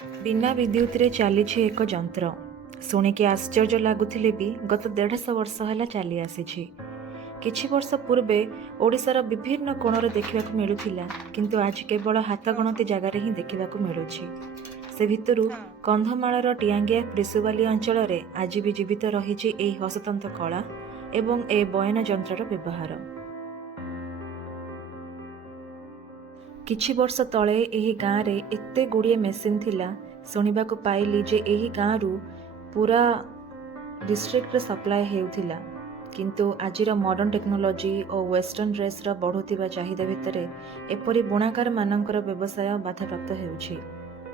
बिना विद्युत रे चली एक जंत्र शुणिकी आश्चर्य लगुले भी गत 150 वर्ष है चली आसी किछि वर्ष पूर्वे ओडिशार विभिन्न कोणर देखा मिलूला किंतु आज केवल हाथ गणती जगार ही देखा मिलूँ से भितरु कंधमाल टियांगिया त्रिशुवाली अंचल आज भी जीवित रही हस्ततंत कला एवं ए बयन यंत्र व्यवहार। किछि वर्ष तले एही गाँव रे एते गुड़िए मेसीन थिला शुणा पाइली जे एही गाँव रु पूरा डिस्ट्रिक्ट रे सप्लाय हेउथिला किंतु आजिर मॉडर्न टेक्नोलोजी और वेस्टर्न ड्रेस रा बढ़ुथिबा चाहिदा भितरे एपरि बुणाकार मानकर व्यवसाय बाधाप्राप्त हेउछि।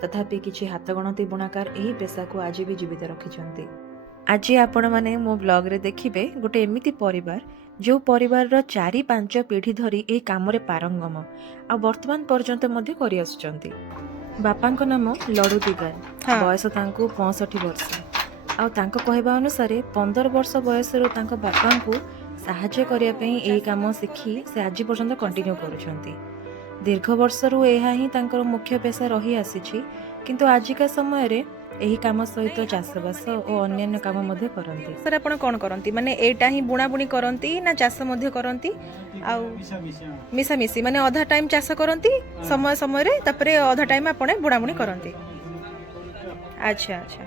तथापि किछि हाथगणती बुणाकार एही पेशा को आज भी जीवित रखिछन्ति। आज आपण माने मो ब्लॉग रे देखिबे गोटे एमिति परिवार जो परिवार 4-5 पीढ़ी धरी ए काम रे पारंगम आ वर्तमान पर्यंत मध्य करि आसुचंती। बापांक नाम लडू दिगार बयस तांको 65 वर्ष आ तांको कहबा अनुसार 15 वर्ष बयसरू तांको बापांको साहाय्य करिया पई ए काम सिखी से आज पर्यंत कंटिन्यू करूछंती। दीर्घ वर्षरू एहा ही तांकर मुख्य पेशा रही आसीछि किंतु आजिका समय रे एही काम सहित चाषबास और अन्य काम मध्य करंती। सर आपण कोन करंती माने एटा ही बुणा बुणी करंती ना चाष मध्य करंती आ मिसा मिसी माने आधा टाइम चाष करंती समय समय रे तापरे आधा टाइम आपण बुणा बुणी करंती। अच्छा अच्छा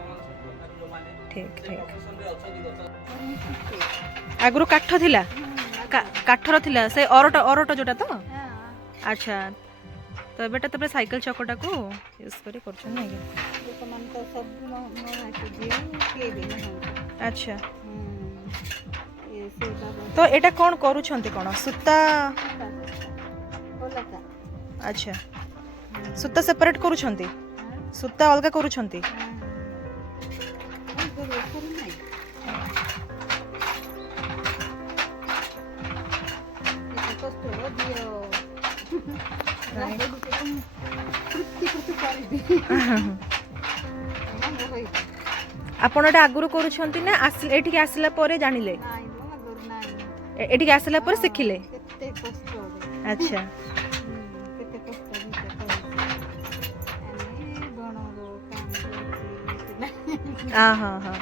ठीक ठीक। आगरो काठ थिला काठर थिला से अरट जोटा तो अच्छा तो एबेटा तबे साइकिल चकटा को यूज करी करछन नै के अच्छा तो एटा कोन करूछंती कोन सूता अच्छा सूता सेपरेट करूछंती सूता अलगा करूछंती आपण एटा आगुरु करूछंती ना एठी आसिला परे जानिले एठी आसिला परे सिखिले अच्छा हाँ हाँ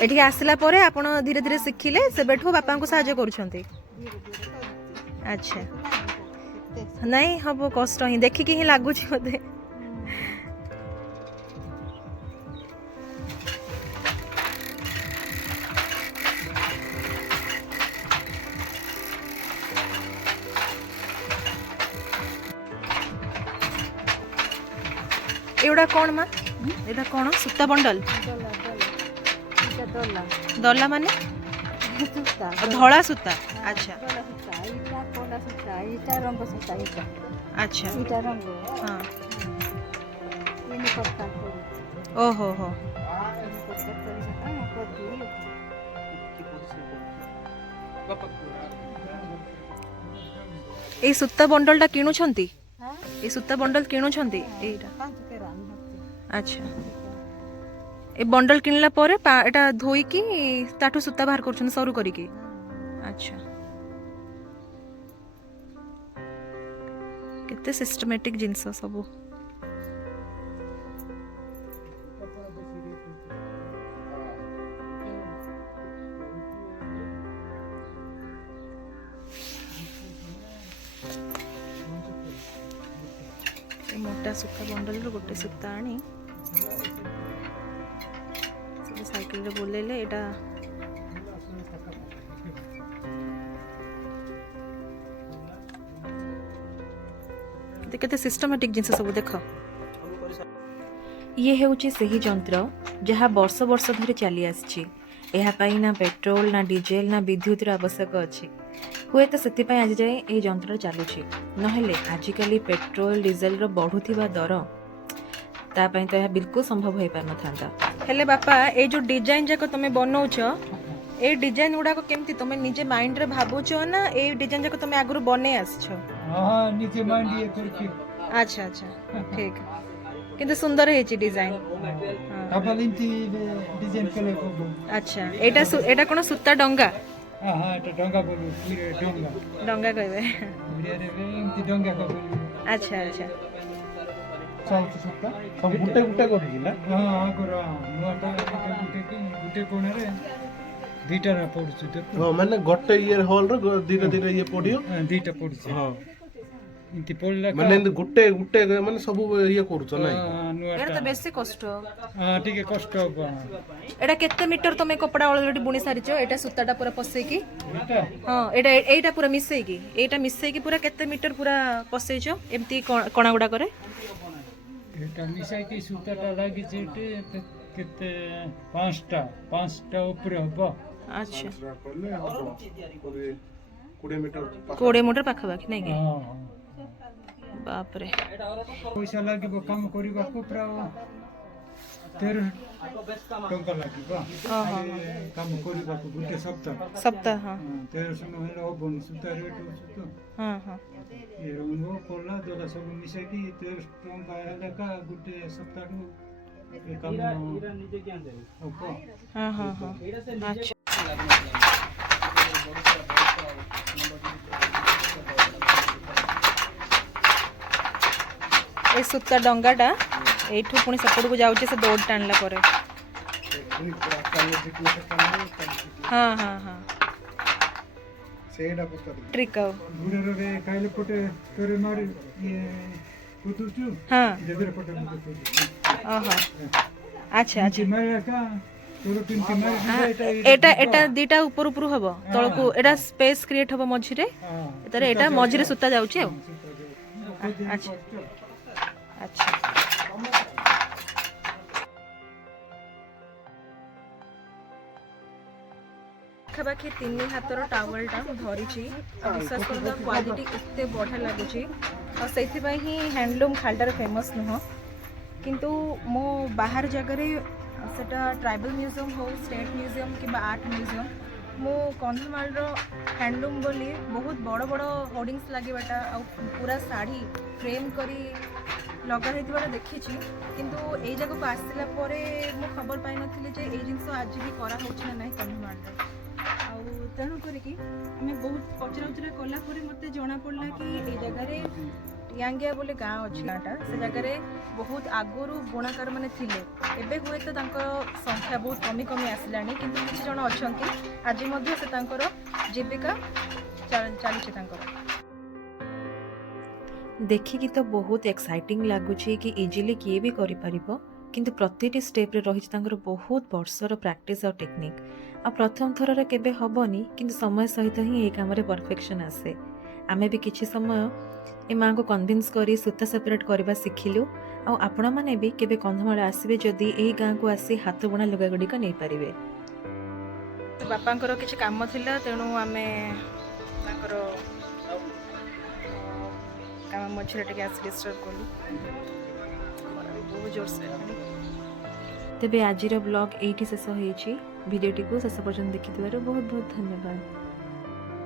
एठी आसिला परे आपण धीरे धीरे सिखिले से बैठो बापा को सहाय्य करूछंती अच्छा नहीं हम कष्ट ही देखिकी ही लगुच मते एवडा कौन मा एटा कौन सूता बंडल दला माने धड़ा सूता अच्छा अच्छा हाँ ओहो हो ए सूता बंडल टा किणुछंती ए सूता बंडल किणुछंती एटा अच्छा ए बंडल किनला परे एटा धोई की ताठू सूता बाहर करछन सरू करी की अच्छा केते सिस्टमैटिक जिंस सब मोटा सूता बंडल गोटे सूता आनी साइकिल रे बोलेले एटा केते सिस्टमैटिक जिंस सब देख ये हेउची सही जंत्र जहाँ वर्ष वर्ष धरी चली आछि एहा पाई ना पेट्रोल ना डीजेल ना विद्युत आवश्यक अच्छी हुए तो से आज जाए ये जंत्र चलुची नहेले आजिकली पेट्रोल डीजेल रो बढ़ुथिबा दर तापाई तो यह बिल्कुल संभव हो पार नथांता। हेले बापा ए जो डिजाइन जाको तमे बनौछ ए डिजाइन गुडा को केमती तमे निजे माइंड रे भाबुछ ना ए डिजाइन जाको तमे आगुरु बने आछछ हां निजे माइंड ये करके अच्छा अच्छा ठीक किंतु सुंदर हेची डिजाइन डबल इंटी डिजाइन कले को अच्छा एटा कोन सूता डंगा हां एटा डंगा बोलु पूरे डंगा डंगा कहबे पूरे रे इंटी डंगा को बोलु अच्छा अच्छा ସାଉଥ ସୂତା ସବୁ ଗୁଟେ ଗୁଟେ କରିକି ନା ହଁ ଆଗର ନୂଆଟା ଗୋଟେ କୋଣରେ ଦୁଇଟା ପଡୁଛି ହଁ ମାନେ ଗୋଟେ ଇଏ ହଲ୍ ର ଧୀରେ ଧୀରେ ଇଏ ପଡିବ ଦୁଇଟା ପଡୁଛି ହଁ ଏମିତି ପଡିଲା ମାନେ ଏମିତି ଗୋଟେ ଗୋଟେ ମାନେ ସବୁ ଇଏ କରୁଛ ନାଇଁ ଏଇଟା ତ ନୂଆଟା ବେଶୀ କଷ୍ଟ। ଟିକେ କଷ୍ଟ ହବ ଏଇଟା କେତେ ମିଟର ତମେ କପଡ଼ା ଅଲରେଡି ବୁଣି ସାରିଛ? ଏଇଟା ସୂତାଟା ପୁରା ପଶେଇକି ଏଇଟା ହଁ ଏଇଟା ପୁରା ମିଶେଇକି ଏଇଟା ମିଶେଇକି ପୁରା କେତେ ମିଟର ପୁରା ପଶେଇଛ ଏମିତି କଣା ଗୁଡାକରେ? ଏଇଟା ମିଶାଇକି ସୂତାଟା ଲାଗିଛି ଏଠି କେତେ ପାଞ୍ଚଟା ଉପରେ ହବ। ଆଚ୍ଛା କଲେ ହବ 20 ମିଟର 20 ମିଟର ପାଖାପାଖି ନାଇଁ କି? ହଁ ବାପରେ ପଇସା ଲାଗିବ କାମ କରିବାକୁ ପ୍ରାୟ 13 ଟଙ୍କା ଲାଗିବ କାମ କରିବାକୁ ଗୋଟେ ସପ୍ତାହ ସପ୍ତାହ ହଁ 1300 ନହେଲେ ହବନି ସୂତା ରେଟ୍ ଅଛି ତ ହଁ ହଁ ଏ ରଙ୍ଗ କଲା ଦେଲା ସବୁ ମିଶାଇକି 13 ଟଙ୍କା ଲେଖା ଗୋଟେ ସପ୍ତାହରୁ ଏ କାମ ହବ। ହଁ ହଁ ହଁ ଆଚ୍ଛା ଏ ସୂତା ଡଙ୍ଗାଟା ଏଇଠୁ ପୁଣି ସେପଟକୁ ଯାଉଛି ସେ ଦୌଡ଼ ଟାଣିଲା ପରେ ହଁ ହଁ ହଁ ସେଇଟା ପଚାରି ଟ୍ରିକ୍ ଆଉ ଗୁଡ଼ରେ ଖାଇଲେ ପଟେ ତୋରେ ମାରି କୁତୁଛୁ ହଁ ଯେବେ ପଟେ କୁତୁଛୁ ଓହୋ ଆଚ୍ଛା ଆଚ୍ଛା ମାରିଲା କା ତୋର ପିନ୍ଧି ମାରି ଏଟା ଏଟା ଦିଟା ଉପର ଉପରୁ ହବ ତଳକୁ ଏଟା ସ୍ପେସ୍ କ୍ରିଏଟ୍ ହବ ମଝିରେ ଏଟାରେ ଏଟା ମଝିରେ ସୂତା ଯାଉଛି ଆଉ ଆଚ୍ଛା ଆଚ୍ଛା ପାଖାପାଖି 3 ହାତର ଟାୱେଲଟା ମୁଁ ଧରିଛି ଆଉ ବିଶ୍ୱାସ କରନ୍ତୁ କ୍ୱାଲିଟି ଏତେ ବଢ଼ିଆ ଲାଗୁଛି ଆଉ ସେଇଥିପାଇଁ ହିଁ ହ୍ୟାଣ୍ଡଲୁମ୍ ଖାଲିଟାରେ ଫେମସ୍ ନୁହଁ କିନ୍ତୁ ମୁଁ ବାହାର ଜାଗାରେ ସେଟା ଟ୍ରାଇବାଲ୍ ମ୍ୟୁଜିୟମ୍ ହଉ ଷ୍ଟେଟ୍ ମ୍ୟୁଜିୟମ୍ କିମ୍ବା ଆର୍ଟ ମ୍ୟୁଜିୟମ୍ ମୁଁ କନ୍ଧମାଳର ହ୍ୟାଣ୍ଡଲୁମ୍ ବୋଲି ବହୁତ ବଡ଼ ବଡ଼ ହୋର୍ଡ଼ିଂସ୍ ଲାଗିବାଟା ଆଉ ପୁରା ଶାଢ଼ୀ ଫ୍ରେମ୍ କରି ଲଗା ହେଇଥିବାଟା ଦେଖିଛି କିନ୍ତୁ ଏଇ ଜାଗାକୁ ଆସିଲା ପରେ ମୁଁ ଖବର ପାଇନଥିଲି ଯେ ଏଇ ଜିନିଷ ଆଜି ବି କରାହେଉଛି ନା ନାହିଁ କନ୍ଧମାଳରେ ଆଉ ତେଣୁ କରିକି ଆମେ ବହୁତ ପଚରା କଲା ପରେ ମୋତେ ଜଣାପଡ଼ିଲା କି ଏଇ ଜାଗାରେ ଟିଆଙ୍ଗିଆ ବୋଲି ଗାଁ ଅଛି ଗାଁଟା ସେ ଜାଗାରେ ବହୁତ ଆଗରୁ ବୁଣାକାର ମାନେ ଥିଲେ ଏବେ ହୁଏତ ତାଙ୍କ ସଂଖ୍ୟା ବହୁତ କମି କମି ଆସିଲାଣି କିନ୍ତୁ କିଛି ଜଣ ଅଛନ୍ତି ଆଜି ମଧ୍ୟ ସେ ତାଙ୍କର ଜୀବିକା ଚାଲିଛି ତାଙ୍କର। ଦେଖିକି ତ ବହୁତ ଏକ୍ସାଇଟିଂ ଲାଗୁଛି କି ଇଜିଲି କିଏ ବି କରିପାରିବ କିନ୍ତୁ ପ୍ରତିଟି ଷ୍ଟେପ୍ରେ ରହିଛି ତାଙ୍କର ବହୁତ ବର୍ଷର ପ୍ରାକ୍ଟିସ୍ ଆଉ ଟେକ୍ନିକ୍ ଆଉ ପ୍ରଥମ ଥରରେ କେବେ ହେବନି କିନ୍ତୁ ସମୟ ସହିତ ହିଁ ଏହି କାମରେ ପରଫେକ୍ସନ୍ ଆସେ। ଆମେ ବି କିଛି ସମୟ ଏ ମାଆଙ୍କୁ କନଭିନ୍ସ କରି ସୂତା ସେପାରେଟ୍ କରିବା ଶିଖିଲୁ ଆଉ ଆପଣମାନେ ବି କେବେ କନ୍ଧମାଳ ଆସିବେ ଯଦି ଏହି ଗାଁକୁ ଆସି ହାତ ବୁଣା ଲୁଗାଗୁଡ଼ିକ ନେଇପାରିବେ। ବାପାଙ୍କର କିଛି କାମ ଥିଲା ତେଣୁ ଆମେ ତାଙ୍କର କାମ ମଝିରେ ଟିକେ ଆସି ଡିଷ୍ଟର୍ବ କଲୁ ବହୁତ ଜୋରସେ। ତେବେ ଆଜିର ବ୍ଲଗ୍ ଏଇଠି ଶେଷ ହେଇଛି। ଭିଡ଼ିଓଟିକୁ ଶେଷ ପର୍ଯ୍ୟନ୍ତ ଦେଖିଥିବାରୁ ବହୁତ ବହୁତ ଧନ୍ୟବାଦ।